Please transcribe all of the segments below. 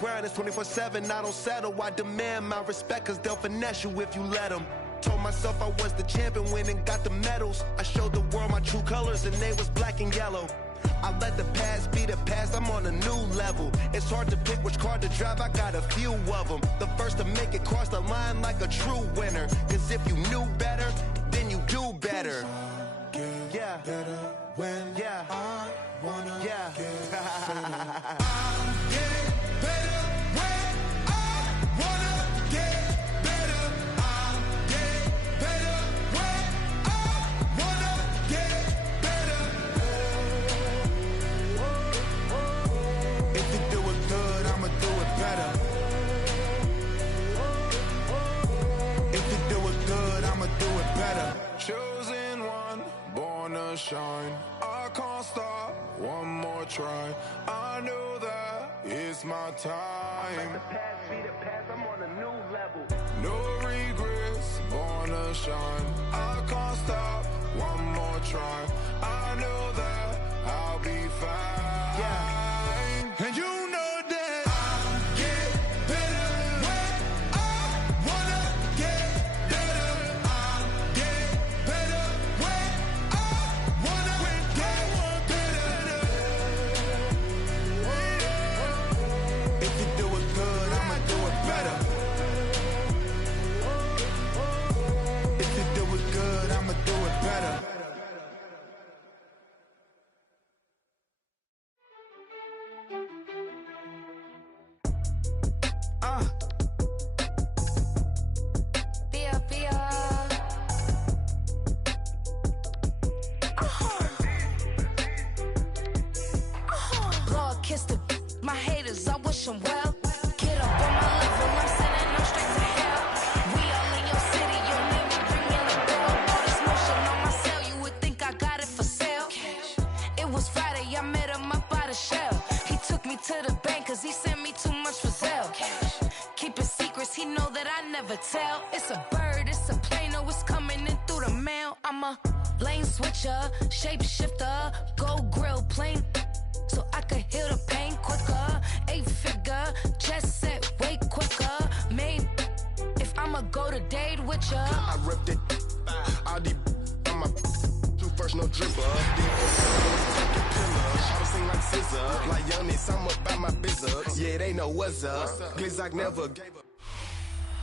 grind, it's 24/7. I don't settle, I demand my respect, cause they'll finesse you if you let them. Told myself I was the champion, went and got the medals. I showed the world my true colors and they was black and yellow. I let the past be the past, I'm on a new level. It's hard to pick which car to drive, I got a few of them. The first to make it cross the line like a true winner. Cause if you knew better, then you do better. Yeah. Better when I wanna get better. I'll get better when I wanna get better. I'll get better when I wanna get better. If you do it good, I'ma do it better. If you do it good, I'ma do it better. Chosen one, born to shine. I can't stop, one more try. I know that it's my time. Let the past be the past, I'm on a new level. No regrets, born to shine. I can't stop, one more try. I know that I'll be fine. Yeah. And you know that I'll get better when I wanna get better. I'll get better when I wanna get better. If you do it good, I'ma do it better. If you do it good, I'ma do it better. Lord, kiss the my haters, I wish them well. Get up on my level, I'm sending them straight to hell. We all in your city, your name is ringing the bell. All this motion on my cell, you would think I got it for sale. It was Friday, I met him up by the shell. He took me to the bank, cause he sent me too much for Zelle. Keeping secrets, he know that I never tell. It's a bird, it's a plane, oh, it's coming in through the mail. I'm a lane switcher, shapeshifter, go grill, plane, so I could heal the pain quicker. 8-figure, chest set way quicker. Made if I'ma go to date with ya. I ripped it, all the on my two first, no dripper. Sing like scissor, like youngest, I'm about my business. Yeah, they know what's up. Glizak never gave up.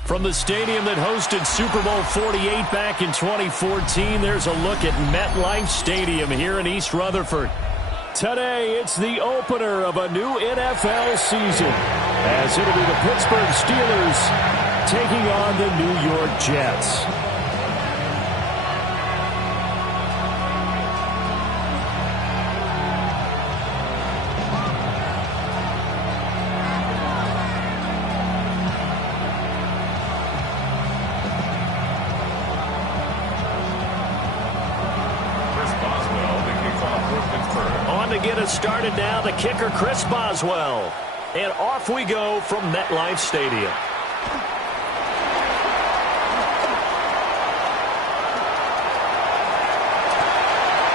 From the stadium that hosted Super Bowl 48 back in 2014, there's a look at MetLife Stadium here in East Rutherford. Today, it's the opener of a new NFL season, as it'll be the Pittsburgh Steelers taking on the New York Jets. Get us started now, the kicker Chris Boswell, and off we go from MetLife Stadium.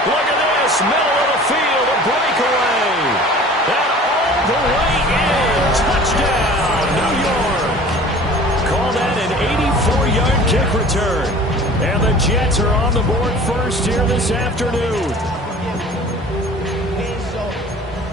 Look at this, middle of the field, a breakaway, and all the way in, touchdown, New York. Call that an 84-yard kick return, and the Jets are on the board first here this afternoon.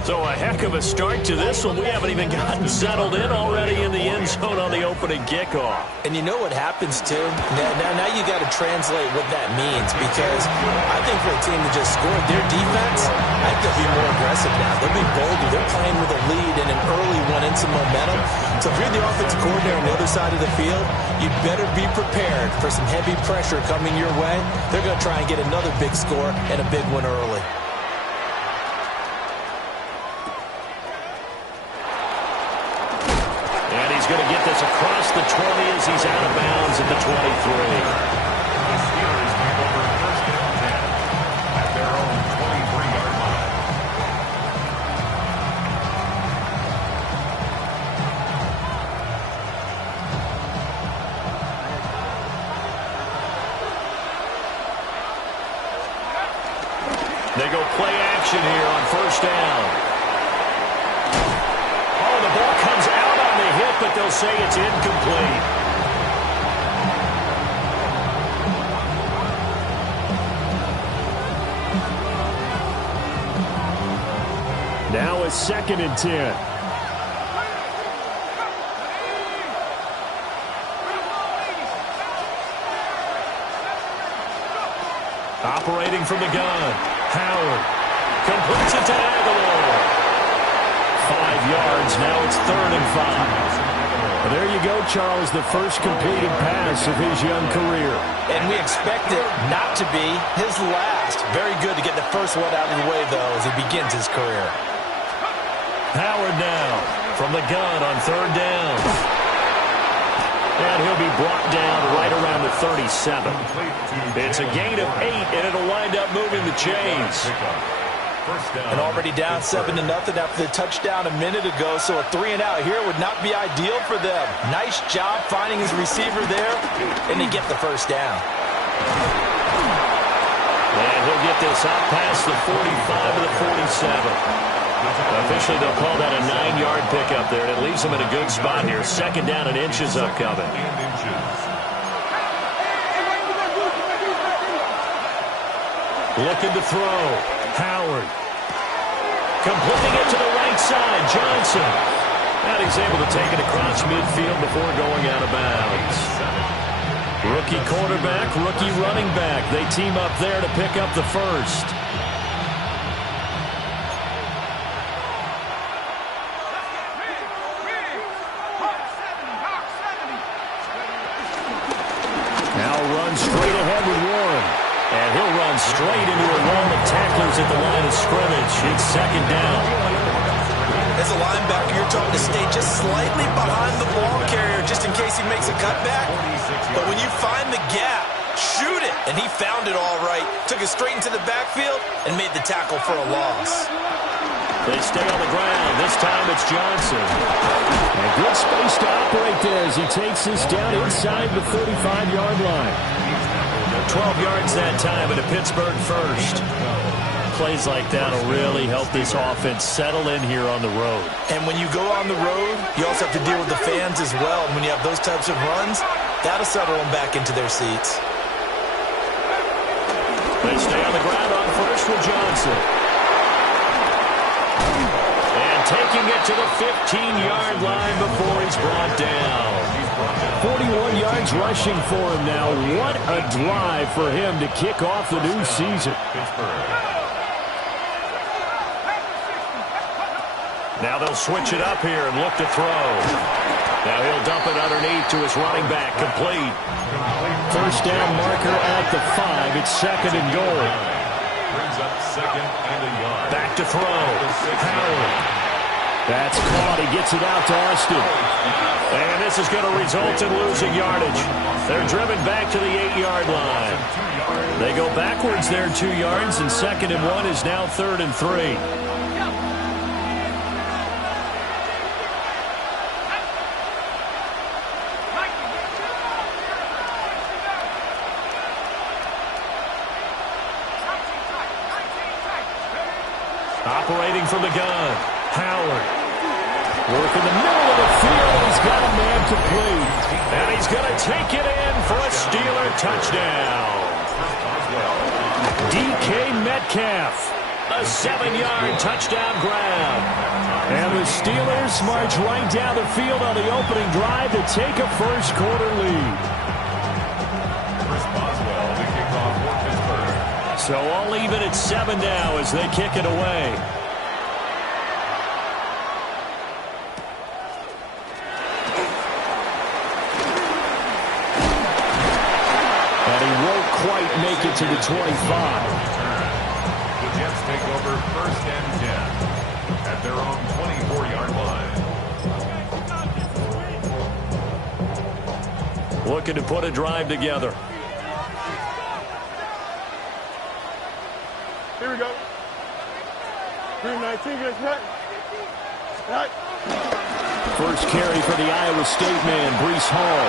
So a heck of a start to this one. We haven't even gotten settled in already in the end zone on the opening kickoff. And you know what happens, too? Now you got to translate what that means, because I think for a team to just score, their defense, I think they'll be more aggressive now. They'll be bolder. They're playing with a lead and an early one and some momentum. So if you're the offensive coordinator on the other side of the field, you better be prepared for some heavy pressure coming your way. They're going to try and get another big score and a big one early. Going to get this across the 20 as he's out of bounds at the 23. The Steelers take over first and 10 at their own 23-yard line. They go play action here on first down. Oh, the ball comes out but they'll say it's incomplete. Now it's 2nd and 10. Operating from the gun, Howard completes it to Aguilar. 5 yards, now it's 3rd and 5. Well, there you go, Charles, the first completed pass of his young career. And we expect it not to be his last. Very good to get the first one out of the way, though, as he begins his career. Howard now from the gun on 3rd down. And he'll be brought down right around the 37. It's a gain of 8, and it'll wind up moving the chains. And already down 7-0 after the touchdown a minute ago, so a 3-and-out here would not be ideal for them. Nice job finding his receiver there, and they get the first down. And he'll get this out past the 45 to the 47. Officially, they'll call that a 9-yard pickup there, and it leaves them in a good spot here. 2nd down and inches upcoming. Looking to throw. Howard. Completing it to the right side. Johnson. And he's able to take it across midfield before going out of bounds. Rookie quarterback, rookie running back. They team up there to pick up the first. Straight ahead with Warren. And he'll run straight into a wall of tacklers at the line of scrimmage. It's 2nd down. As a linebacker, you're told to stay just slightly behind the ball carrier just in case he makes a cutback. But when you find the gap, shoot it. And he found it all right. Took it straight into the backfield and made the tackle for a loss. They stay on the ground. This time it's Johnson. And good space to operate there as he takes this down inside the 35-yard line. 12 yards that time, and a Pittsburgh first. Plays like that will really help this offense settle in here on the road. And when you go on the road, you also have to deal with the fans as well. And when you have those types of runs, that'll settle them back into their seats. They stay on the ground on first with Johnson. Taking it to the 15-yard line before he's brought down. 41 yards rushing for him now. What a drive for him to kick off the new season. Now they'll switch it up here and look to throw. Now he'll dump it underneath to his running back. Complete. First down marker at the 5. It's 2nd and goal. Brings up 2nd and a yard. Back to throw. Howard. That's caught. He gets it out to Austin. And this is going to result in losing yardage. They're driven back to the 8-yard line. They go backwards there 2 yards, and 2nd and 1 is now 3rd and 3. Operating from the gun, Howard. Work in the middle of the field, and he's got a man complete. And he's going to take it in for a Steeler touchdown. DK Metcalf, a 7-yard touchdown grab. And the Steelers march right down the field on the opening drive to take a first-quarter lead. Chris Boswell, the kickoff for Pittsburgh. So all even at 7 now as they kick it away. Quite make it to the 25. The Jets take over 1st and 10 at their own 24-yard line. Looking to put a drive together. Here we go. 319 gets hit. Right. First carry for the Iowa State man, Breece Hall.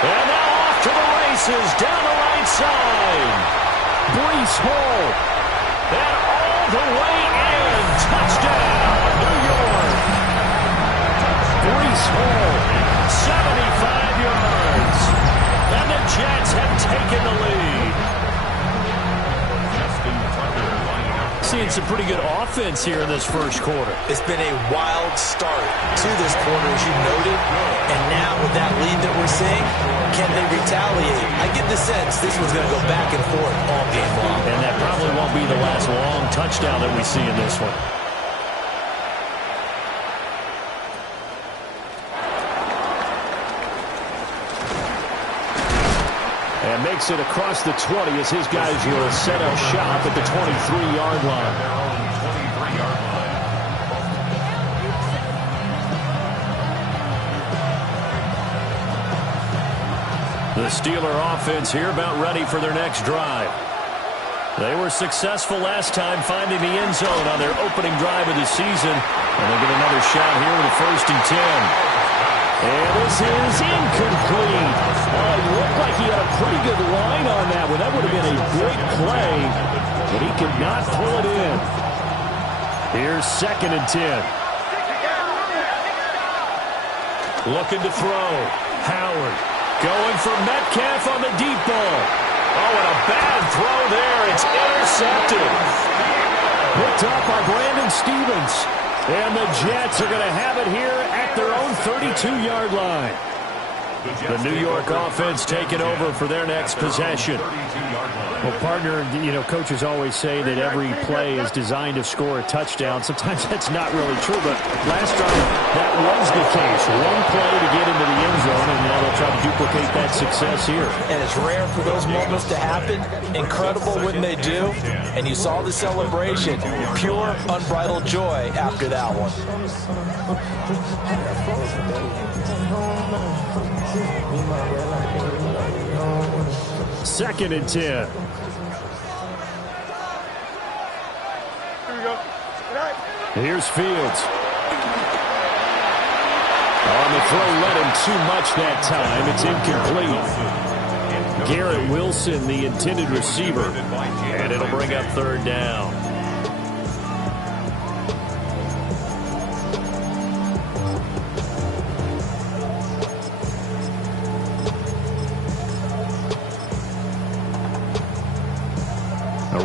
And now to the races, down the right side. Breece Hall. And all the way in. Touchdown, New York. this home. 75 yards. And the Jets have taken the lead. Seeing some pretty good offense here in this first quarter. It's been a wild start to this quarter, as you noted. And now with that lead that we're seeing, can they retaliate? I get the sense this one's going to go back and forth all game long. And that probably won't be the last long touchdown that we see in this one. And makes it across the 20 as his guys will set up shop at the 23-yard line. The Steeler offense here about ready for their next drive. They were successful last time finding the end zone on their opening drive of the season. And they get another shot here with a 1st and 10. And this is incomplete. It looked like he had a pretty good line on that one. That would have been a big play, but he could not pull it in. Here's 2nd and 10. Looking to throw. Howard going for Metcalf on the deep ball. Oh, and a bad throw there. It's intercepted. Picked up by Brandon Stevens. And the Jets are going to have it here at their own 32-yard line. The New York offense taking over for their next possession. Well, partner, coaches always say that every play is designed to score a touchdown. Sometimes that's not really true, but last time that was the case. One play to get into the end zone, and now they'll try to duplicate that success here. And it's rare for those moments to happen. Incredible when they do. And you saw the celebration. Pure, unbridled joy after that one. 2nd and 10. Here we go. Here's Fields. On the throw, let him too much that time. It's incomplete. Garrett Wilson, the intended receiver. And it'll bring up 3rd down.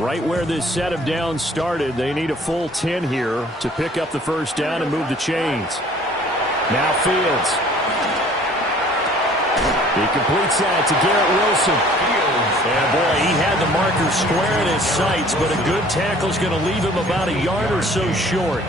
Right where this set of downs started, they need a full 10 here to pick up the 1st down and move the chains. Now Fields. He completes that to Garrett Wilson. And boy, he had the marker square in his sights, but a good tackle is going to leave him about a yard or so short.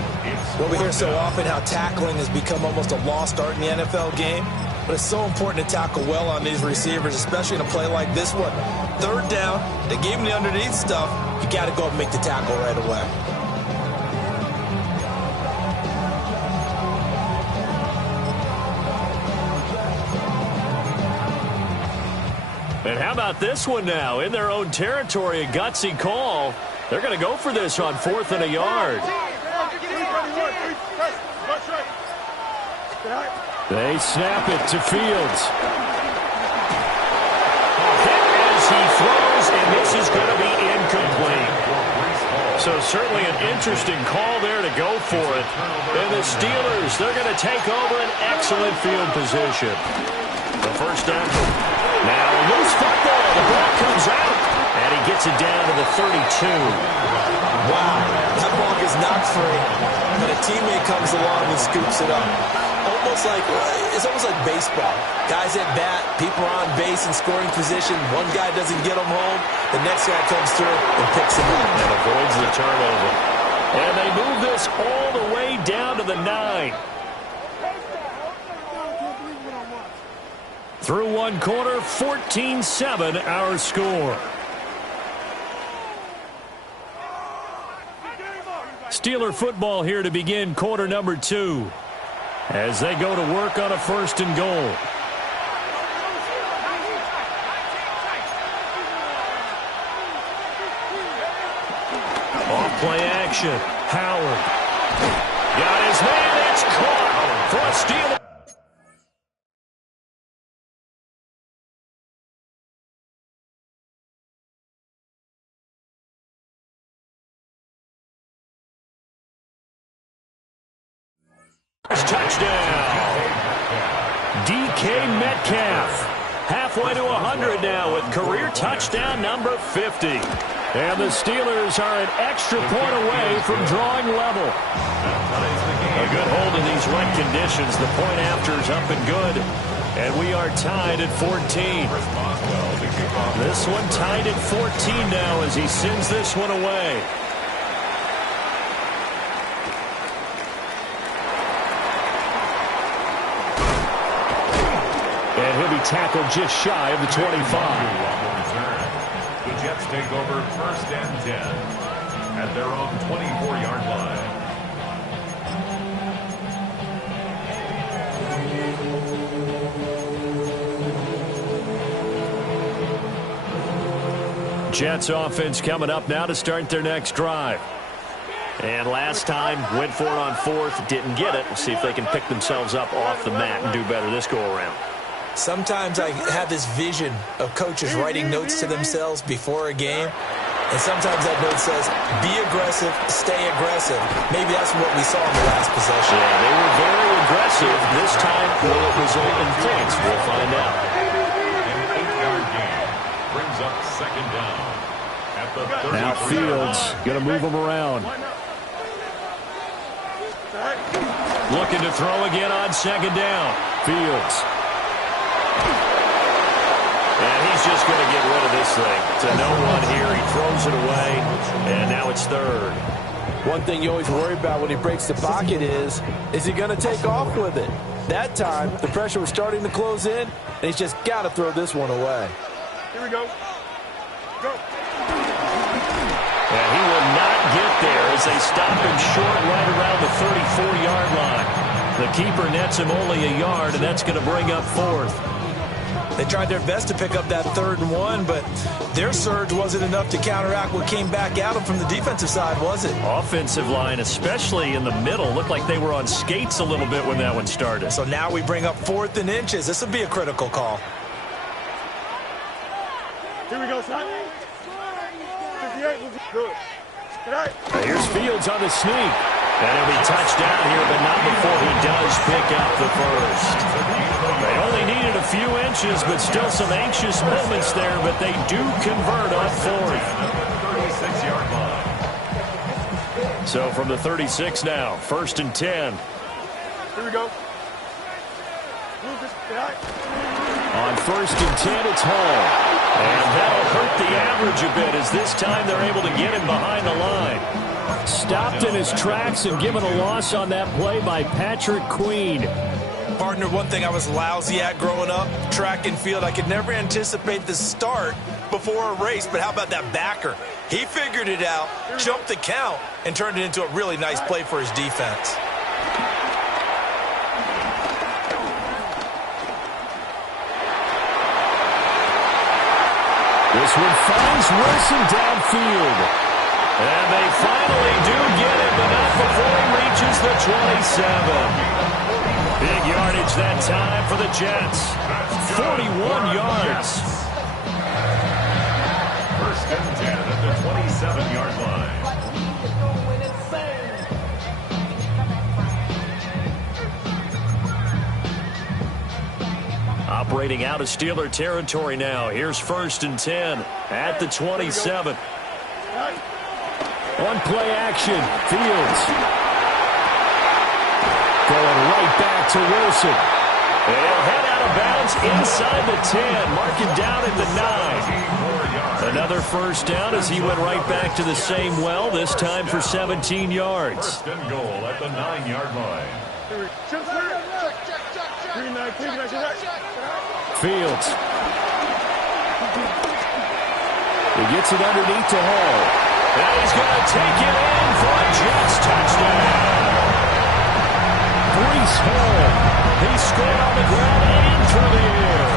Well, we hear so often how tackling has become almost a lost art in the NFL game. But it's so important to tackle well on these receivers, especially in a play like this one. 3rd down, they gave him the underneath stuff. You got to go and make the tackle right away. And how about this one now? In their own territory, a gutsy call. They're going to go for this on 4th and a yard. They snap it to Fields. Hit as he throws, and this is going to be incomplete. So certainly an interesting call there to go for it. And the Steelers, they're going to take over an excellent field position. The 1st down. Now a loose football. The ball comes out, and he gets it down to the 32. Wow, that ball gets knocked free, but a teammate comes along and scoops it up. It's almost like baseball. Guys at bat, people are on base in scoring position. One guy doesn't get them home. The next guy comes through and picks him up. And avoids the turnover. And they move this all the way down to the 9. Through one quarter, 14-7 our score. Steeler football here to begin quarter number 2. As they go to work on a 1st and goal. Off play action. Howard. Got his man. It's caught for a Steeler. Touchdown. DK Metcalf. Halfway to 100 now with career touchdown number 50. And the Steelers are an extra point away from drawing level. A good hold of these wet conditions. The point after is up and good. And we are tied at 14. This one tied at 14 now as he sends this one away. And he'll be tackled just shy of the 25. The Jets take over 1st and 10 at their own 24-yard line. Jets offense coming up now to start their next drive. And last time, went for it on 4th, didn't get it. We'll see if they can pick themselves up off the mat and do better this go-around. Sometimes I have this vision of coaches writing notes to themselves before a game. And sometimes that note says, be aggressive, stay aggressive. Maybe that's what we saw in the last possession. Yeah, they were very aggressive. This time, will it result in points? We'll find out. An 8-yard gain brings up 2nd down at the 33. Now Fields going to move them around. Looking to throw again on 2nd down. Fields. And he's just going to get rid of this thing. To no one here. He throws it away. And now it's 3rd. One thing you always worry about when he breaks the pocket is he going to take off with it? That time, the pressure was starting to close in, and he's just got to throw this one away. Here we go. Go. And he will not get there as they stop him short right around the 34-yard line. The keeper nets him only a yard, and that's going to bring up 4th. They tried their best to pick up that 3rd and 1, but their surge wasn't enough to counteract what came back at them from the defensive side, was it? Offensive line, especially in the middle, looked like they were on skates a little bit when that one started. So now we bring up 4th and inches. This will be a critical call. Here we go, son. 58 was good. Here's Fields on the sneak. And he'll be touched down here, but not before he does pick up the 1st. They only needed a few inches, but still some anxious moments there, but they do convert on 4th. 36-yard line. So from the 36 now, 1st and 10. Here we go. On 1st and 10, it's Hall. And that'll hurt the average a bit as this time they're able to get him behind the line. Stopped in his tracks and given a loss on that play by Patrick Queen. Partner, one thing I was lousy at growing up, track and field, I could never anticipate the start before a race, but how about that backer? He figured it out, jumped the count, and turned it into a really nice play for his defense. This one finds Wilson downfield. And they finally do get him, but not before he reaches the 27. Big yardage that time for the Jets. 41 yards. 1st and 10 at the 27-yard line. Operating out of Steeler territory now. Here's 1st and 10 at the 27. One play action. Fields. Going right back to Wilson. They'll head out of bounds inside the 10. Mark it down at the 9. Another 1st down as he went right back to the same well, this time for 17 yards. 1st and goal at the 9-yard line. Fields. He gets it underneath to Hall. And he's going to take it in for a Jets touchdown. Breece Hall. He scored on the ground and through the air.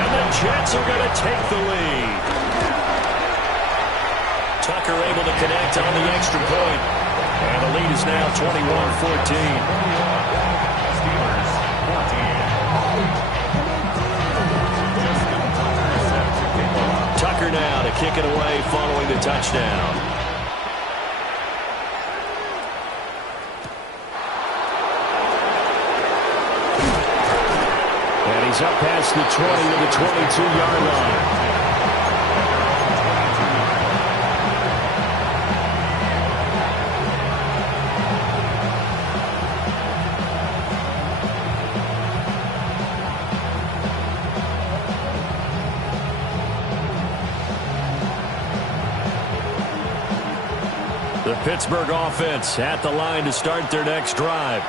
And the Jets are going to take the lead. Tucker able to connect on the extra point. And the lead is now 21-14. Tucker now to kick it away following the touchdown. is up past the 20 to the 22-yard line. The Pittsburgh offense at the line to start their next drive.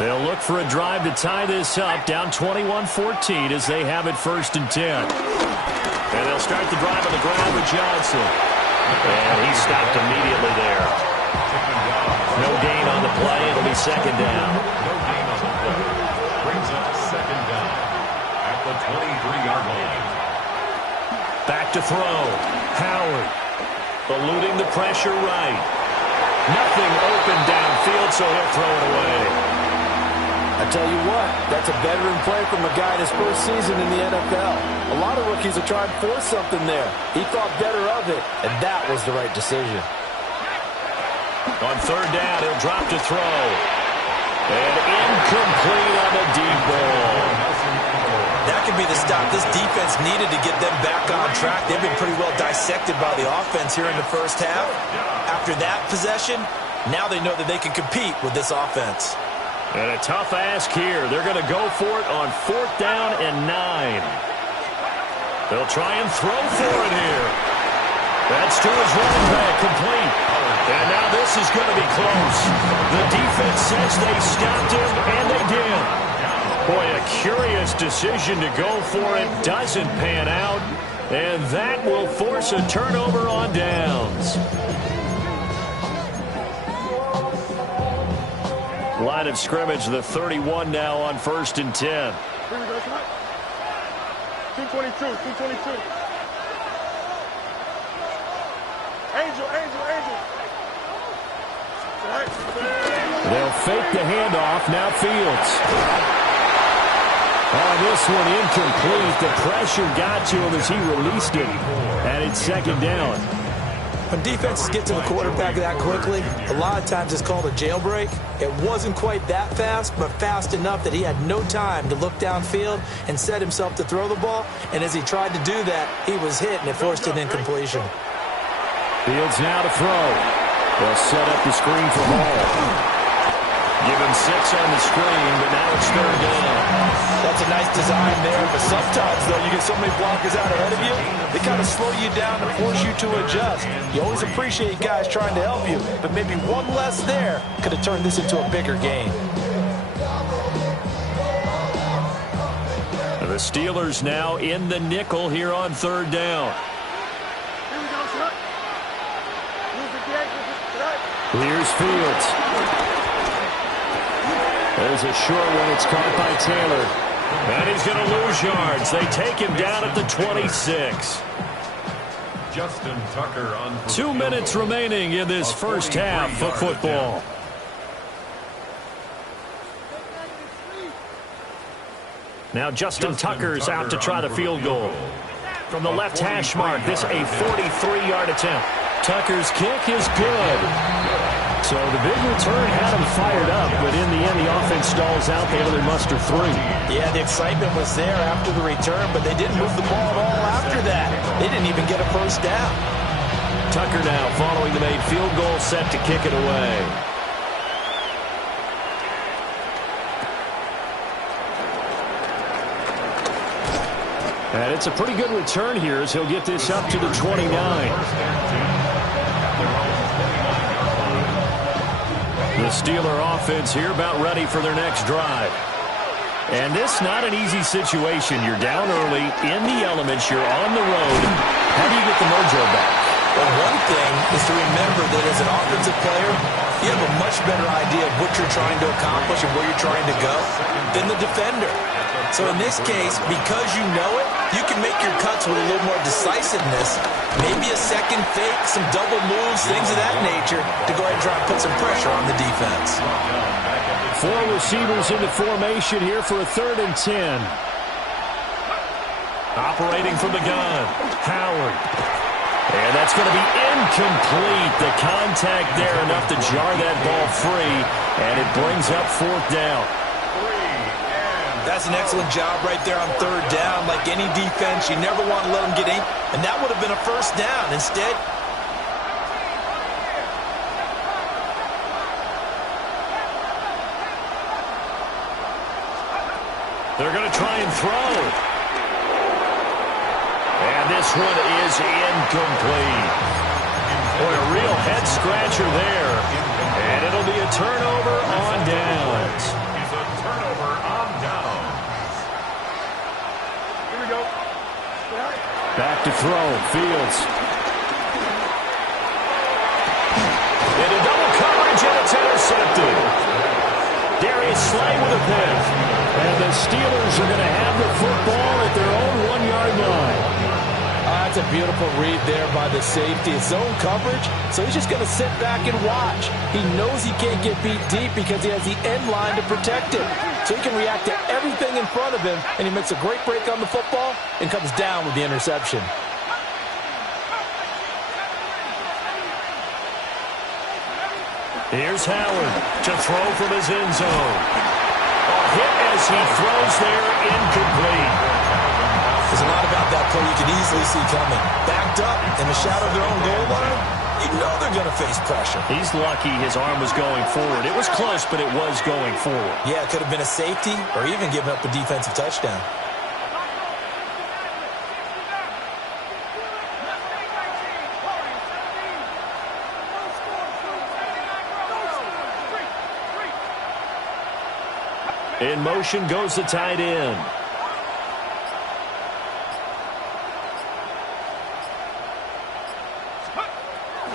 They'll look for a drive to tie this up, down 21-14 as they have it 1st and 10. And they'll start the drive on the ground with Johnson. And he stopped immediately there. No gain on the play. It'll be 2nd down. No gain on the play. Brings up 2nd down at the 23-yard line. Back to throw. Howard. Eluding the pressure right. Nothing open downfield, so he'll throw it away. I tell you what, that's a veteran play from a guy in his first season in the NFL. A lot of rookies are trying to force something there. He thought better of it, and that was the right decision. On 3rd down, he'll drop to throw. And incomplete on the deep ball. That could be the stop this defense needed to get them back on track. They've been pretty well dissected by the offense here in the first half. After that possession, now they know that they can compete with this offense. And a tough ask here. They're going to go for it on 4th down and 9. They'll try and throw for it here. That's to his running back, complete. And now this is going to be close. The defense says they stopped him, and they did. Boy, a curious decision to go for it. Doesn't pan out. And that will force a turnover on downs. Line of scrimmage, the 31 now on 1st and 10. 222. Angel. They'll fake the handoff. Now Fields. Oh, this one incomplete. The pressure got to him as he released it. And it's 2nd down. When defenses get to the quarterback that quickly, a lot of times it's called a jailbreak. It wasn't quite that fast, but fast enough that he had no time to look downfield and set himself to throw the ball. And as he tried to do that, he was hit, and it forced an incompletion. Fields now to throw. They'll set up the screen for Hall. Give him 6 on the screen, but now it's 3rd down. That's a nice design there, but sometimes, though, you get so many blockers out ahead of you, they kind of slow you down and force you to adjust. You always appreciate guys trying to help you, but maybe one less there could have turned this into a bigger game. The Steelers now in the nickel here on 3rd down. Here's Fields. There's a short one. It's caught by Taylor. And he's going to lose yards. They take him down at the 26. Justin Tucker on 2 minutes remaining in this first half of football. Now Justin Tucker's out to try the field goal. From the left hash mark, this a 43-yard attempt. Tucker's kick is good. So the big return had him fired up, but in the end, the offense stalls out. They only muster 3. Yeah, the excitement was there after the return, but they didn't move the ball at all after that. They didn't even get a first down. Tucker now following the made field goal, set to kick it away. And it's a pretty good return here as he'll get this up to the 29. The Steeler offense here about ready for their next drive. And this not an easy situation. You're down early, in the elements, you're on the road. How do you get the mojo back? Well, one thing is to remember that as an offensive player, you have a much better idea of what you're trying to accomplish and where you're trying to go than the defender. So in this case, because you know it, you can make your cuts with a little more decisiveness. Maybe a second fake, some double moves, things of that nature to go ahead and try and put some pressure on the defense. 4 receivers into formation here for a 3rd and 10. Operating from the gun, Howard. And that's going to be incomplete. The contact there enough to jar that ball free, and it brings up 4th down. 3 and That's an excellent job right there on third down. Like any defense, you never want to let them get in. And that would have been a first down. Instead, they're going to try and throw. And this one is incomplete. Boy, a real head-scratcher there. And it'll be a turnover on downs. It's a turnover on downs. Here we go. Back to throw. Fields. Into double coverage, and it's intercepted. Darius Slay with a pick. And the Steelers are going to have the football at their own 1-yard line. that's a beautiful read there by the safety. It's zone coverage, so he's just going to sit back and watch. He knows he can't get beat deep because he has the end line to protect him. So he can react to everything in front of him, and he makes a great break on the football and comes down with the interception. Here's Howard to throw from his end zone. A hit as he throws there, incomplete. There's a lot about that play you can easily see coming. Backed up in the shadow of their own goal line, you know they're going to face pressure. He's lucky his arm was going forward. It was close, but it was going forward. Yeah, it could have been a safety or even giving up a defensive touchdown. In motion goes the tight end.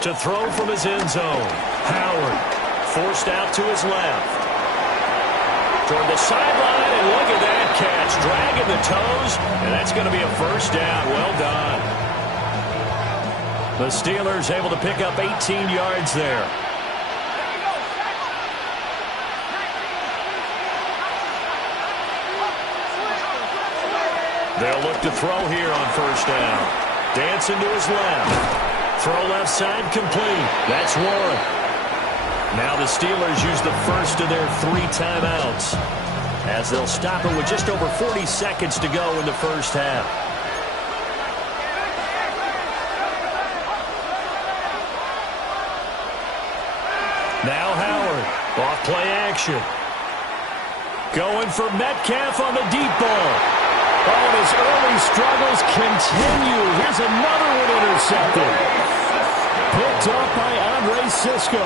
To throw from his end zone. Howard forced out to his left. Toward the sideline, and look at that catch. Dragging the toes, and that's going to be a first down. Well done. The Steelers able to pick up 18 yards there. They'll look to throw here on first down. Dancing to his left. Throw left side complete. That's one. Now the Steelers use the first of their 3 timeouts as they'll stop it with just over 40 seconds to go in the first half. Now Howard. Off play action. Going for Metcalf on the deep ball. Oh, and his early struggles continue. Here's another one intercepted. Picked up by Andre Sisco.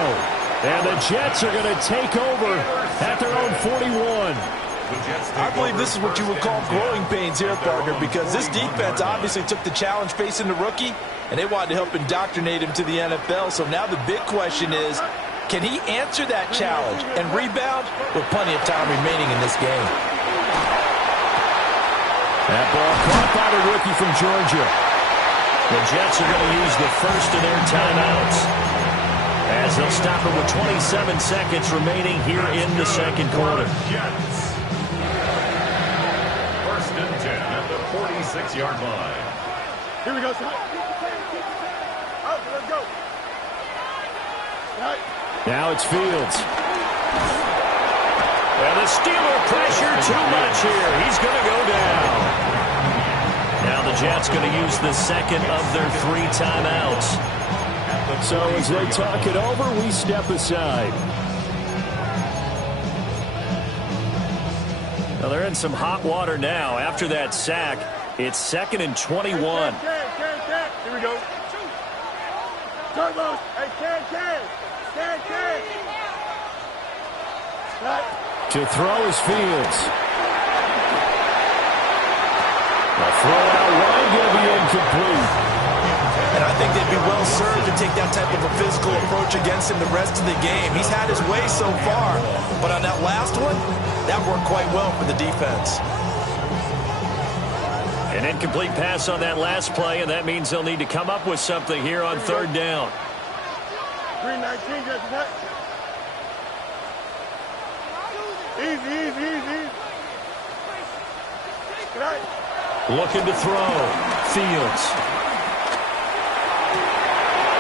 And the Jets are going to take over at their own 41. I believe this is what you would call growing pains here, partner, because this defense obviously took the challenge facing the rookie, and they wanted to help indoctrinate him to the NFL. So now the big question is, can he answer that challenge and rebound with plenty of time remaining in this game? That ball caught by the rookie from Georgia. The Jets are going to use the first of their timeouts as they'll stop it with 27 seconds remaining here in the second quarter. Jets. First and 10 at the 46-yard line. Here we go, son. Oh, let's go. Right. Now it's Fields. Well, the Steeler pressure too much here. He's going to go down. Now the Jets going to use the second of their 3 timeouts. So as they talk it over, we step aside. Well, they're in some hot water now. After that sack, it's 2nd and 21. Here we go. Turbos. Hey, Can. Right. To throw is Fields. The throw out wide going to be incomplete. And I think they'd be well served to take that type of a physical approach against him the rest of the game. He's had his way so far, but on that last one, that worked quite well for the defense. An incomplete pass on that last play, and that means they'll need to come up with something here on 3rd down. 319, just that. Easy. Right. Looking to throw. Fields.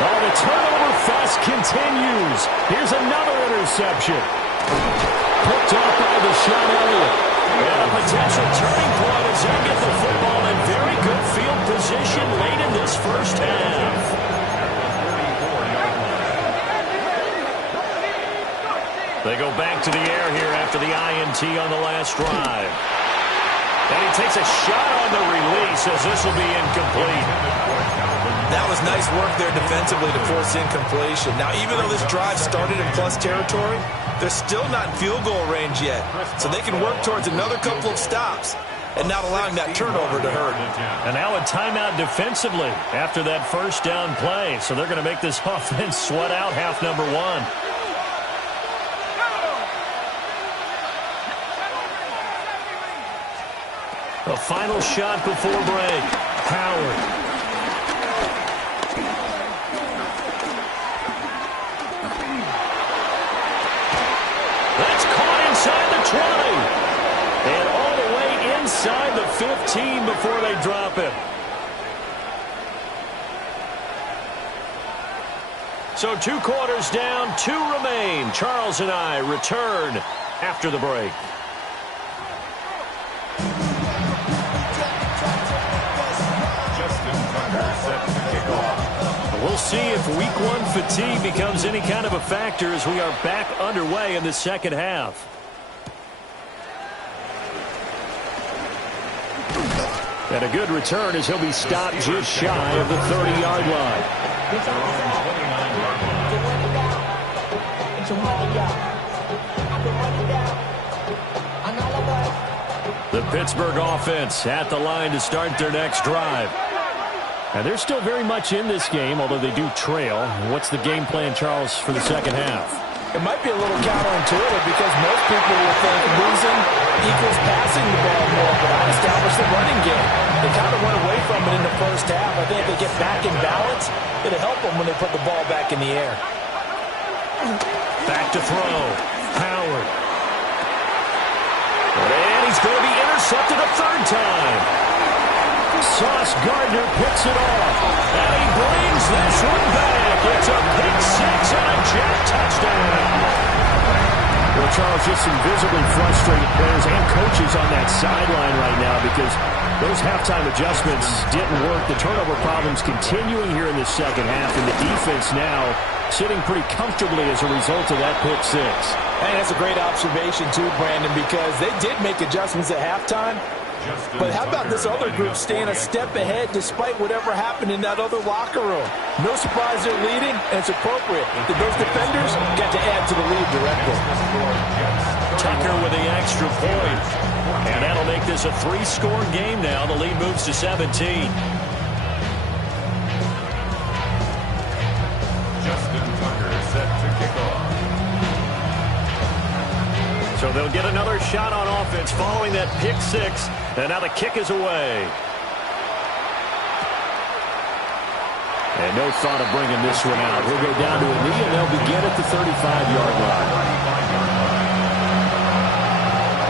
Oh, the turnover fest continues. Here's another interception. Picked off by Deshaun Elliott. And a potential turning point as they get the football in very good field position late in this first half. They go back to the air here after the INT on the last drive. And he takes a shot on the release as this will be incomplete. That was nice work there defensively to force incompletion. Now, even though this drive started in plus territory, they're still not in field goal range yet. So they can work towards another couple of stops and not allowing that turnover to hurt. And now a timeout defensively after that first down play. So they're going to make this offense sweat out half number one. A final shot before break. Howard. That's caught inside the 20. And all the way inside the 15 before they drop it. So 2 quarters down, 2 remain. Charles and I return after the break. We'll see if week 1 fatigue becomes any kind of a factor as we are back underway in the second half. And a good return as he'll be stopped just shy of the 30-yard line. The Pittsburgh offense at the line to start their next drive. And they're still very much in this game, although they do trail. What's the game plan, Charles, for the second half? It might be a little counterintuitive because most people will think losing equals passing the ball more, but I established the running game. They kind of went away from it in the first half. I think if they get back in balance, it'll help them when they put the ball back in the air. Back to throw. Howard. And he's going to be intercepted a third time. Sauce Gardner picks it off. And he brings this one back. It's a pick 6 and a jet touchdown. Well, Charles, just some visibly frustrated players and coaches on that sideline right now because those halftime adjustments didn't work. The turnover problems continuing here in the second half, and the defense now sitting pretty comfortably as a result of that pick 6. And that's a great observation, too, Brandon, because they did make adjustments at halftime. But how about this other group staying a step ahead despite whatever happened in that other locker room? No surprise they're leading, and it's appropriate that those defenders get to add to the lead directly. Tucker with the extra point. And that'll make this a 3-score game now. The lead moves to 17. Justin Tucker set to kick off. So they'll get another shot on offense following that pick 6. And now the kick is away. And no thought of bringing this one out. He'll go down to a knee, and they'll begin at the 35-yard line.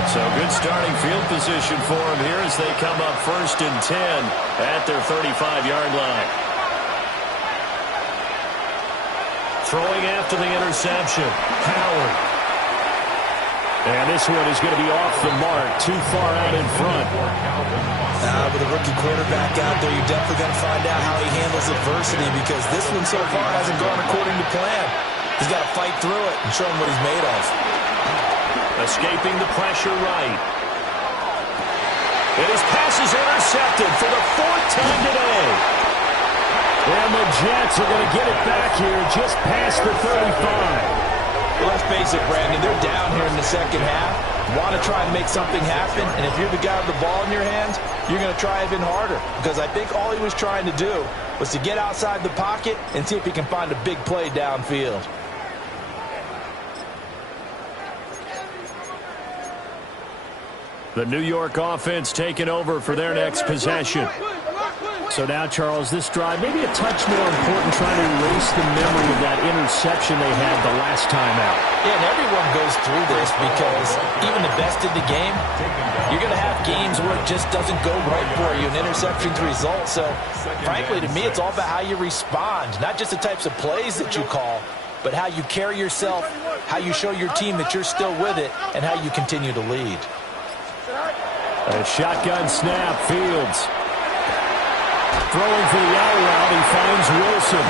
So good starting field position for them here as they come up 1st and 10 at their 35-yard line. Throwing after the interception. Howard. And this one is going to be off the mark, too far out in front. With a rookie quarterback out there, you're definitely going to find out how he handles adversity because this one so far hasn't gone according to plan. He's got to fight through it and show him what he's made of. Escaping the pressure right. And his pass is intercepted for the 4th time today. And the Jets are going to get it back here just past the 35. Well, let's face it, Brandon, they're down here in the second half, want to try and make something happen, and if you're the guy with the ball in your hands, you're going to try even harder because I think all he was trying to do was to get outside the pocket and see if he can find a big play downfield. The New York offense taking over for their next possession. So now, Charles, this drive maybe a touch more important, trying to erase the memory of that interception they had the last time out. Yeah, and everyone goes through this because even the best in the game, you're going to have games where it just doesn't go right for you, and interceptions result. So, frankly, to me, it's all about how you respond, not just the types of plays that you call, but how you carry yourself, how you show your team that you're still with it, and how you continue to lead. A shotgun snap, Fields. Throwing for the out route, he finds Wilson.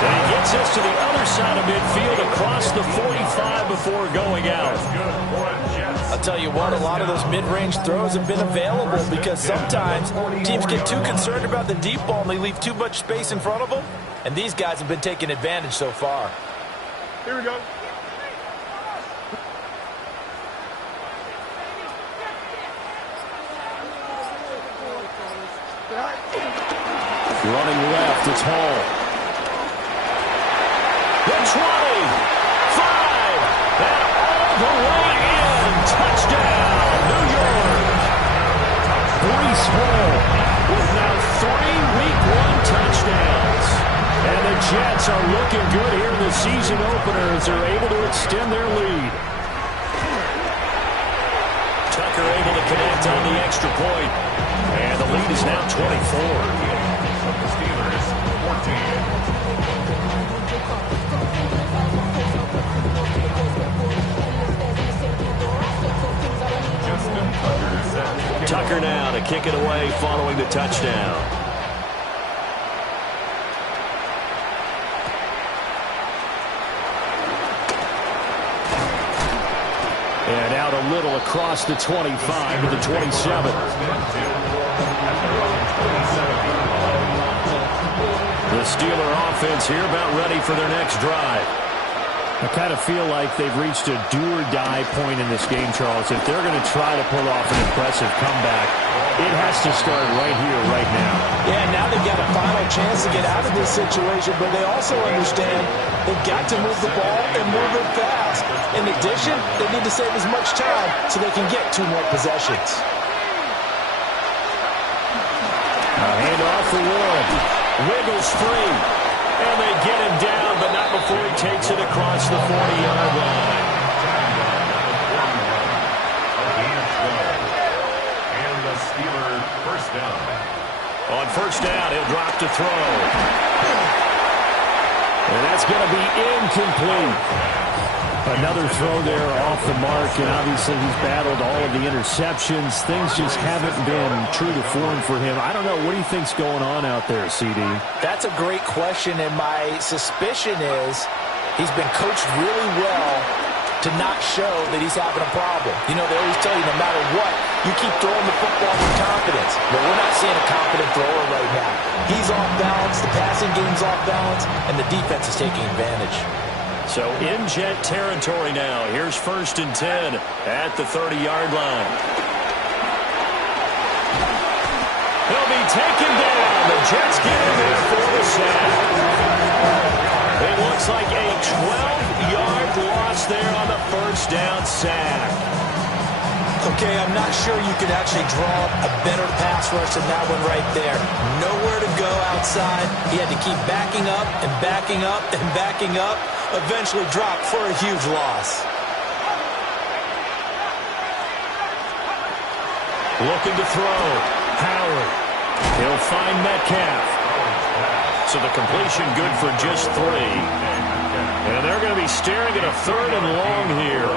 And he gets us to the other side of midfield across the 45 before going out. I'll tell you what, a lot of those mid-range throws have been available because sometimes teams get too concerned about the deep ball and they leave too much space in front of them. And these guys have been taking advantage so far. Here we go. Running left, it's Hall. The 20, 5, and all the way in. Touchdown, New York. Breece Hall with now 3 Week 1 touchdowns. And the Jets are looking good here in the season opener as they're able to extend their lead. Tucker able to connect on the extra point. And the lead is now 24. The Steelers, 14. Justin Tucker set. Tucker now to kick it away following the touchdown. And out a little across the 25 to the 27. The Steeler offense here about ready for their next drive. I kind of feel like they've reached a do-or-die point in this game, Charles. If they're going to try to pull off an impressive comeback, it has to start right here, right now. Yeah, now they've got a final chance to get out of this situation, but they also understand they've got to move the ball and move it fast. In addition, they need to save as much time so they can get 2 more possessions. Hand off for Warren. Wiggles free. And they get him down, but not before he takes it across the 40-yard line. And the Steelers first down. On first down, he'll drop to throw. And that's going to be incomplete. Another throw there off the mark, and obviously he's battled all of the interceptions. Things just haven't been true to form for him. I don't know. What do you think's going on out there, CD? That's a great question, and my suspicion is he's been coached really well to not show that he's having a problem. You know, they always tell you no matter what, you keep throwing the football with confidence. But we're not seeing a confident thrower right now. He's off balance, the passing game's off balance, and the defense is taking advantage. So in Jet territory now. Here's 1st and 10 at the 30-yard line. He'll be taken down. The Jets get in there for the sack. It looks like a 12-yard loss there on the first down sack. Okay, I'm not sure you could actually draw a better pass rush than that one right there. Nowhere to go outside. He had to keep backing up and backing up and backing up. Eventually dropped for a huge loss. Looking to throw. Howard. He'll find Metcalf. So the completion good for just 3. And they're going to be staring at a 3rd and long here.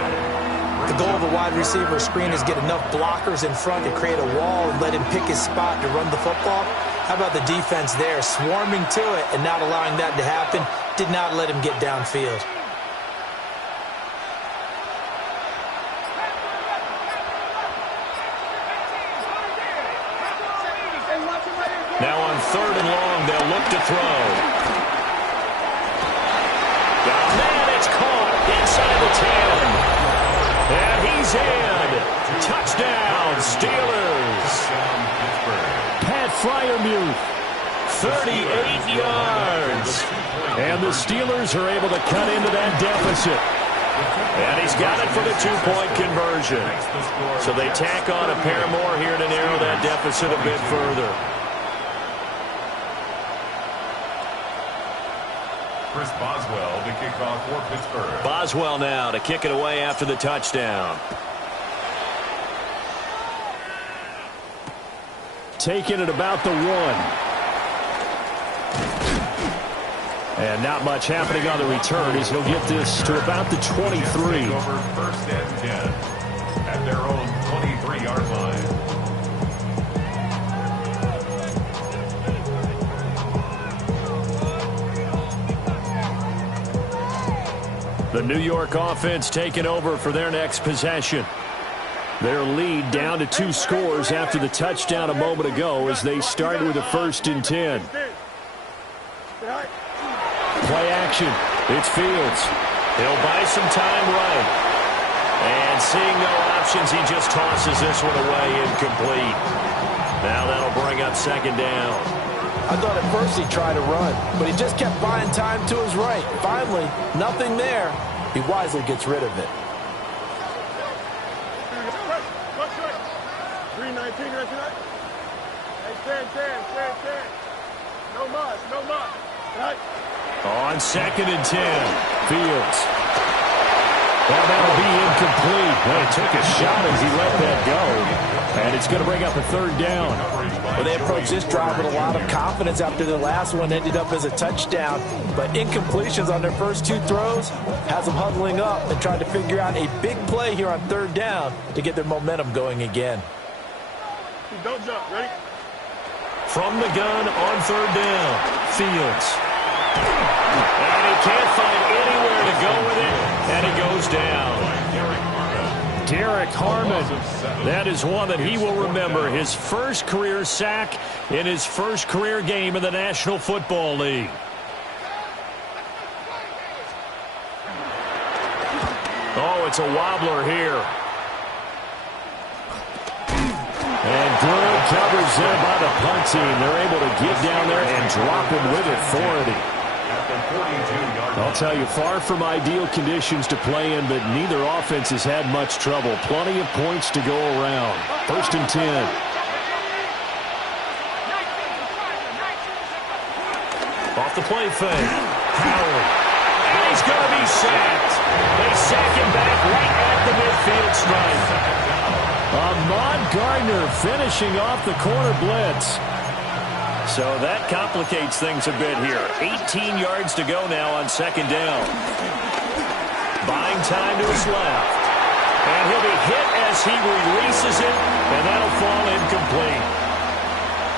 The goal of a wide receiver screen is get enough blockers in front to create a wall and let him pick his spot to run the football. How about the defense there, swarming to it and not allowing that to happen? Did not let him get downfield. Now on 3rd and long, they'll look to throw. Oh, man, it's caught inside the 10. And he's in. Touchdown, Steelers. Pat Freiermuth, 38 yards. And the Steelers are able to cut into that deficit. And he's got it for the 2-point conversion. So they tack on a pair more here to narrow that deficit a bit further. Chris Boswell to kick off for Pittsburgh. Boswell now to kick it away after the touchdown. Taking it about the 1. And not much happening on the return as he'll get this to about the 23. Over 1st and 10 at their own 23-yard line. The New York offense taking over for their next possession. Their lead down to 2 scores after the touchdown a moment ago as they start with a 1st and 10. Play action. It's Fields. He'll buy some time right. And seeing no options, he just tosses this one away incomplete. Now that'll bring up 2nd down. I thought at first he tried to run, but he just kept buying time to his right. Finally, nothing there. He wisely gets rid of it. 319 right tonight. Hey, 10. No muss. Right. On 2nd and 10, Fields. Well, that'll be incomplete. Well, he took a shot as he let that go. And it's going to bring up a 3rd down. Well, they approached this drive with a lot of confidence after the last one ended up as a touchdown. But incompletions on their first 2 throws has them huddling up and trying to figure out a big play here on 3rd down to get their momentum going again. Don't jump. Ready? From the gun on 3rd down, Fields. And he can't find anywhere to go with it, and he goes down. Derek Harmon, that is one that he will remember. His first career sack in his first career game in the National Football League. Oh, it's a wobbler here. And good covers there by the punt team. They're able to get down there and drop him with authority. I'll tell you, far from ideal conditions to play in, but neither offense has had much trouble. Plenty of points to go around. 1st and 10. Off the play fake. Howard. And he's going to be sacked. They sack him back right at the midfield stripe. Ahmad Gardner finishing off the corner blitz. So that complicates things a bit here. 18 yards to go now on 2nd down. Buying time to his left. And he'll be hit as he releases it, and that'll fall incomplete.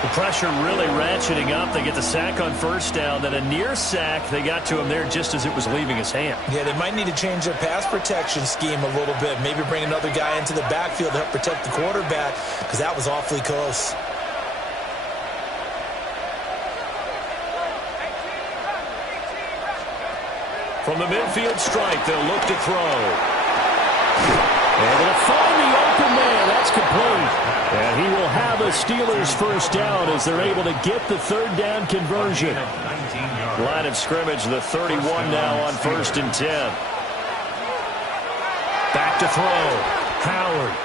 The pressure really ratcheting up. They get the sack on 1st down. Then a near sack. They got to him there just as it was leaving his hand. Yeah, they might need to change their pass protection scheme a little bit. Maybe bring another guy into the backfield to help protect the quarterback, because that was awfully close. From the midfield stripe, they'll look to throw. Able to find the open man. That's complete. And he will have a Steelers 1st down as they're able to get the 3rd down conversion. Line of scrimmage, the 31 now on 1st and 10. Back to throw. Howard.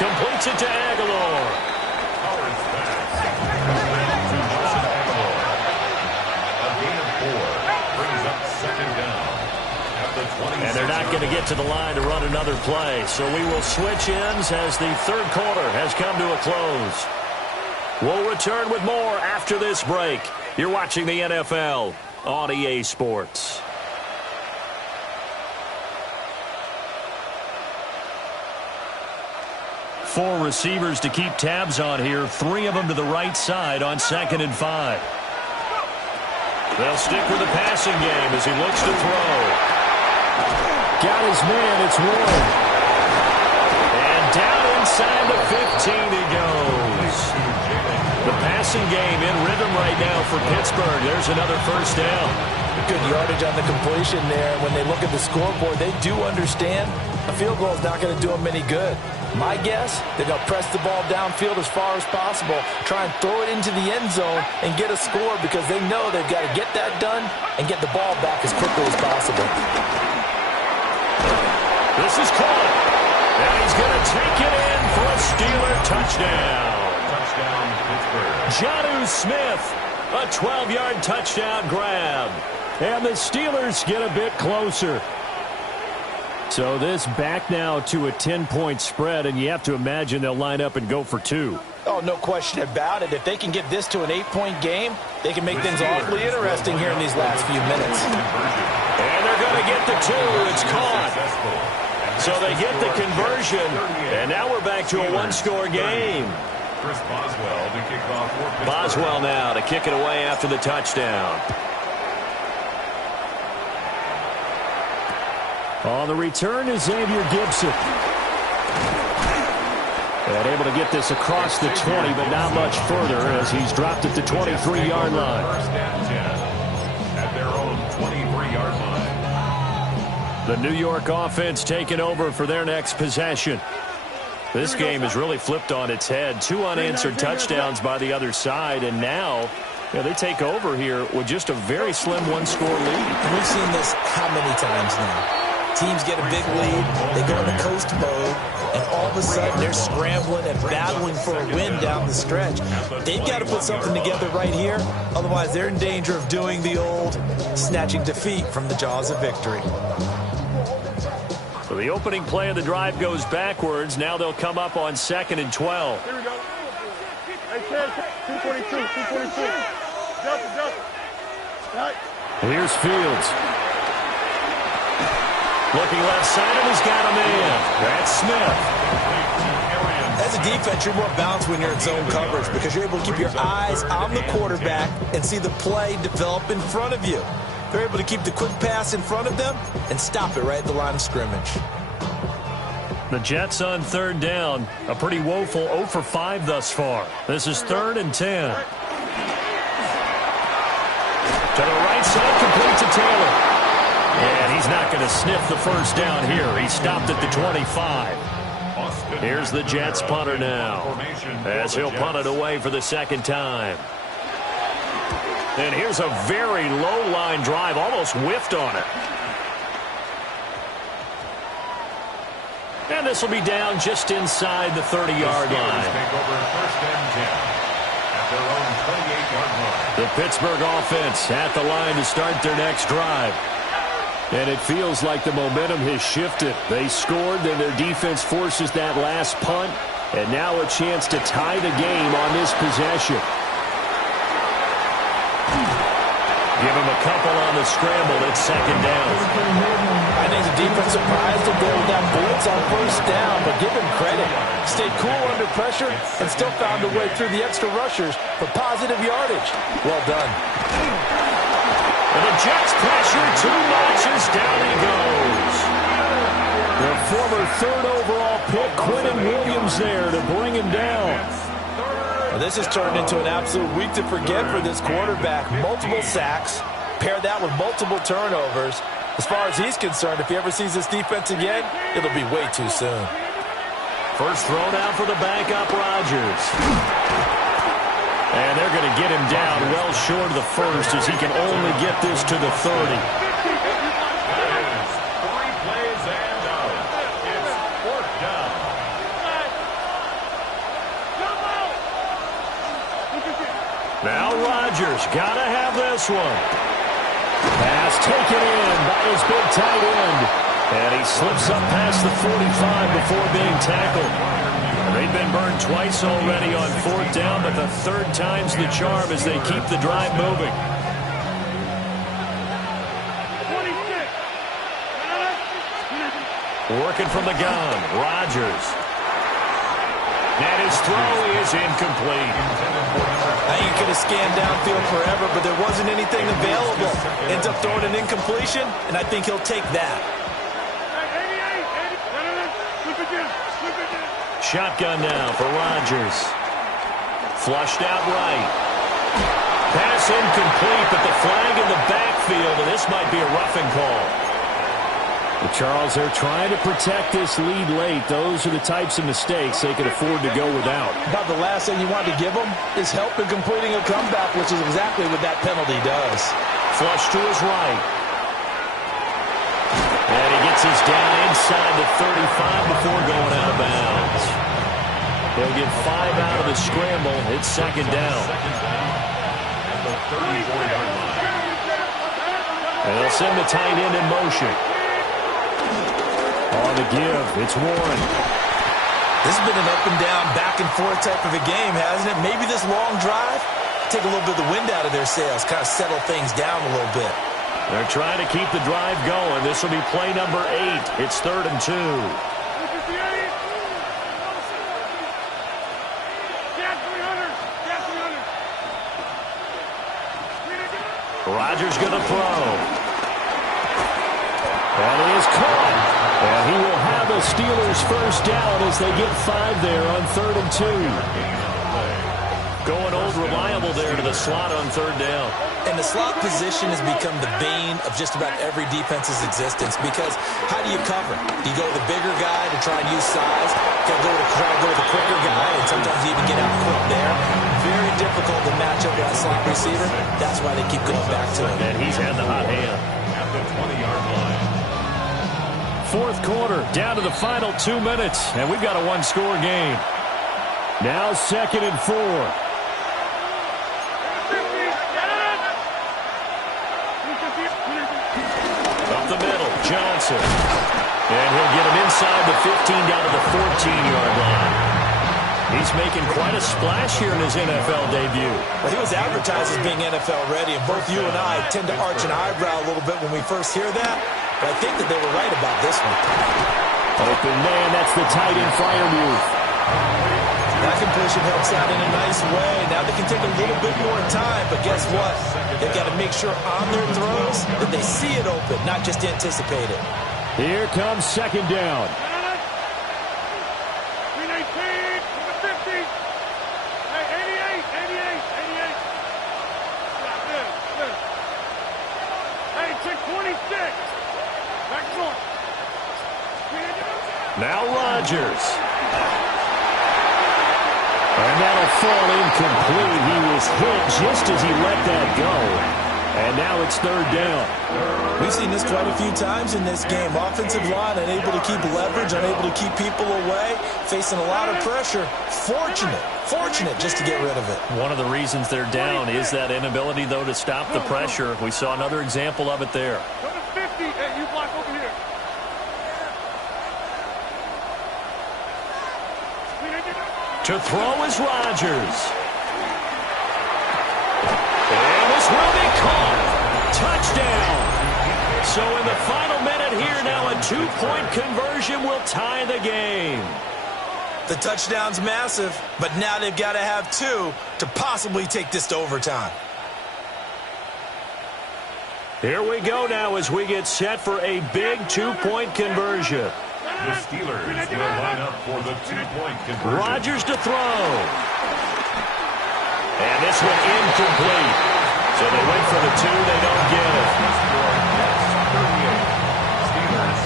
Completes it to Aguilar. And they're not going to get to the line to run another play. So we will switch ends as the 3rd quarter has come to a close. We'll return with more after this break. You're watching the NFL on EA Sports. 4 receivers to keep tabs on here. 3 of them to the right side on 2nd and 5. They'll stick with the passing game as he looks to throw. Got his man, it's Warren. And down inside the 15 he goes. The passing game in rhythm right now for Pittsburgh. There's another 1st down. Good yardage on the completion there. When they look at the scoreboard, they do understand a field goal is not going to do them any good. My guess, they're going to press the ball downfield as far as possible, try and throw it into the end zone and get a score, because they know they've got to get that done and get the ball back as quickly as possible. This is caught, and he's going to take it in for a Steeler touchdown. Touchdown, Pittsburgh. Jonnu Smith, a 12-yard touchdown grab. And the Steelers get a bit closer. So this back now to a 10-point spread, and you have to imagine they'll line up and go for 2. Oh, no question about it. If they can get this to an 8-point game, they can make things awfully interesting here in these last few minutes. And they're going to get the 2. It's caught. So they get the conversion, and now we're back to a 1-score game. Chris Boswell to kick off for Pittsburgh. Boswell now to kick it away after the touchdown. On the return is Xavier Gibson. And able to get this across the 20, but not much further as he's dropped at the 23-yard line. First and 10 at their own 23-yard line. The New York offense taking over for their next possession. This game has really flipped on its head. 2 unanswered touchdowns by the other side, and now they take over here with just a very slim one-score lead. We've seen this how many times now? Teams get a big lead, they go into coast mode, and all of a sudden they're scrambling and battling for a win down the stretch. They've got to put something together right here, otherwise they're in danger of doing the old snatching defeat from the jaws of victory. So the opening play of the drive goes backwards. Now they'll come up on 2nd and 12. Here we go. Hey, 242, 242. Double. Right. Here's Fields. Looking left side, and he's got him in. That's Smith. As a defense, you're more balanced when you're in zone coverage because you're able to keep your eyes on the quarterback and see the play develop in front of you. They're able to keep the quick pass in front of them and stop it right at the line of scrimmage. The Jets on 3rd down. A pretty woeful 0 for 5 thus far. This is 3rd and 10. To the right side, complete to Taylor. And he's not going to sniff the first down here. He stopped at the 25. Here's the Jets punter now, as he'll punt it away for the 2nd time. And here's a very low line drive, almost whiffed on it. And this will be down just inside the 30-yard line. Take over 1st and 10 at their own 28-yard line. The Pittsburgh offense at the line to start their next drive. And it feels like the momentum has shifted. They scored, then their defense forces that last punt, and now a chance to tie the game on this possession. Give him a couple on the scramble. It's 2nd down. I think the defense surprised him there with that blitz on 1st down, but give him credit. Stayed cool under pressure and still found a way through the extra rushers for positive yardage. Well done. And the Jets pressure too much as down he goes. The former 3rd overall pick, Quentin Williams, there to bring him down. Well, this has turned into an absolute week to forget for this quarterback. Multiple sacks, pair that with multiple turnovers. As far as he's concerned, if he ever sees this defense again, it'll be way too soon. First throw down for the backup, Rodgers. And they're going to get him down well short of the first as he can only get this to the 30. 3 plays and out. It's 4th down. Now Rodgers got to have this one. Pass taken in by his big tight end. And he slips up past the 45 before being tackled. They've been burned twice already on 4th down, but the 3rd time's the charm as they keep the drive moving. 26. Working from the gun, Rodgers. And his throw is incomplete. Now you could have scanned downfield forever, but there wasn't anything available. Ends up throwing an incompletion, and I think he'll take that. Shotgun now for Rodgers. Flushed out right. Pass incomplete, but the flag in the backfield, and this might be a roughing call. Well, Charles, they're trying to protect this lead late. Those are the types of mistakes they can afford to go without. About the last thing you want to give them is help in completing a comeback, which is exactly what that penalty does. Flush to his right. And he gets his down inside the 35 before going out of bounds. They'll get 5 out of the scramble. It's 2nd down. And they'll send the tight end in motion. On the give, it's Warren. This has been an up and down, back and forth type of a game, hasn't it? Maybe this long drive, take a little bit of the wind out of their sails, kind of settle things down a little bit. They're trying to keep the drive going. This will be play number 8. It's 3rd and 2. Rodgers going to throw. And he is caught. And he will have a Steelers first down as they get 5 there on 3rd and 2. Going old reliable there to the slot on 3rd down. And the slot position has become the bane of just about every defense's existence because how do you cover? Do you go with the bigger guy to try and use size? You got to try to go with the quicker guy, and sometimes you even get out quick there. Very difficult to match up with that slot receiver. That's why they keep going back to him. And he's had the hot hand. At the 20-yard line. 4th quarter, down to the final 2 minutes, and we've got a one-score game. Now 2nd and 4. Up the middle, Johnson. And he'll get him inside the 15 down to the 14-yard line. He's making quite a splash here in his NFL debut. Well, he was advertised as being NFL ready, and both you and I tend to arch an eyebrow a little bit when we first hear that. But I think that they were right about this one. Open man, that's the tight end flyer move. That completion helps out in a nice way. Now they can take a little bit more time, but guess what? They've got to make sure on their throws that they see it open, not just anticipate it. Here comes 2nd down. 319, 50. Hey, 88. Good. Hey, check 26. Back short. Now Rodgers. And that'll fall incomplete. He was hit just as he let that go. And now it's 3rd down. We've seen this quite a few times in this game. Offensive line unable to keep leverage, unable to keep people away, facing a lot of pressure. Fortunate just to get rid of it. One of the reasons they're down is that inability, though, to stop the pressure. We saw another example of it there. Go to 50. Hey, you block over here. To throw is Rodgers. And this will be caught. Touchdown. So in the final minute here now, a 2-point conversion will tie the game. The touchdown's massive, but now they've got to have 2 to possibly take this to overtime. Here we go now as we get set for a big 2-point conversion. The Steelers will line up for the 2-point conversion. Rodgers to throw. And this one incomplete. So they wait for the 2, they don't get it. Steelers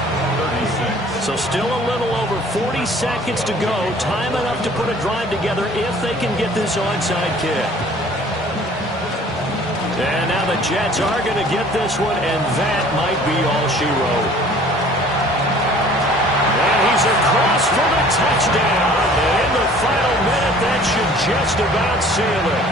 36. So still a little over 40 seconds to go. Time enough to put a drive together if they can get this onside kick. And now the Jets are going to get this one, and that might be all she wrote. He's across for the touchdown. And in the final minute, that should just about seal it.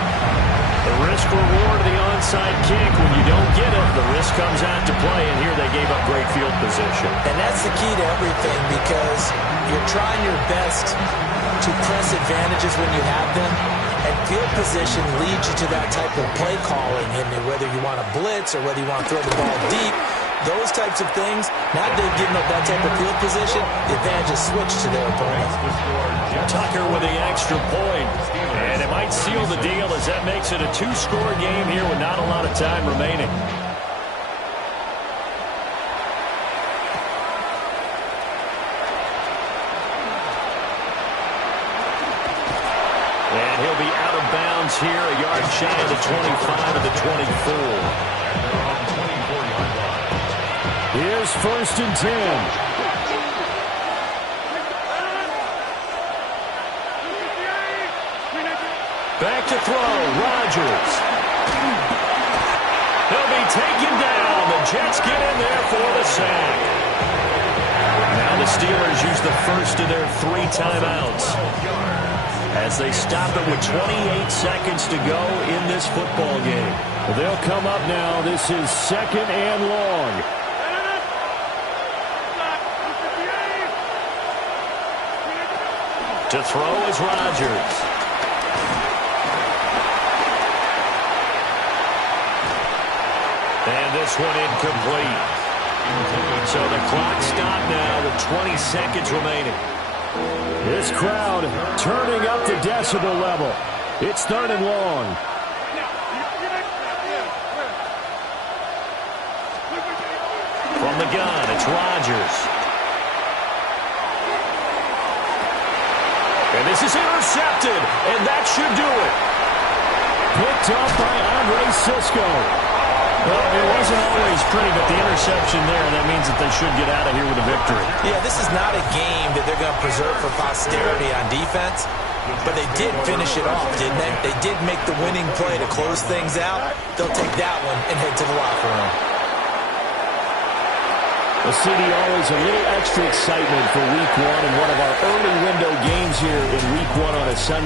The risk reward of the onside kick. When you don't get it, the risk comes out to play. And here they gave up great field position. And that's the key to everything because you're trying your best to press advantages when you have them. And field position leads you to that type of play calling. And whether you want to blitz or whether you want to throw the ball deep, those types of things, now they've given up that type of field position, the advantage is switched to their opponent. Tucker with the extra point. And it might seal the deal as that makes it a 2-score game here with not a lot of time remaining. And he'll be out of bounds here, a yard shy of the 25 of the 24. Here's 1st and 10. Back to throw, Rodgers. He'll be taken down. The Jets get in there for the sack. Now the Steelers use the first of their 3 timeouts as they stop it with 28 seconds to go in this football game. They'll come up now. This is 2nd and long. To throw is Rodgers. And this one incomplete. So the clock stopped now with 20 seconds remaining. This crowd turning up the decibel level. It's 3rd and long. From From the gun, it's Rodgers. And this is intercepted, and that should do it. Picked up by Andre Cisco. Well, it wasn't always pretty, but the interception there, that means that they should get out of here with a victory. Yeah, this is not a game that they're going to preserve for posterity on defense, but they did finish it off, didn't they? They did make the winning play to close things out. They'll take that one and head to the locker room. Well, CD, always a little extra excitement for Week 1 and one of our early window games here in Week 1 on a Sunday.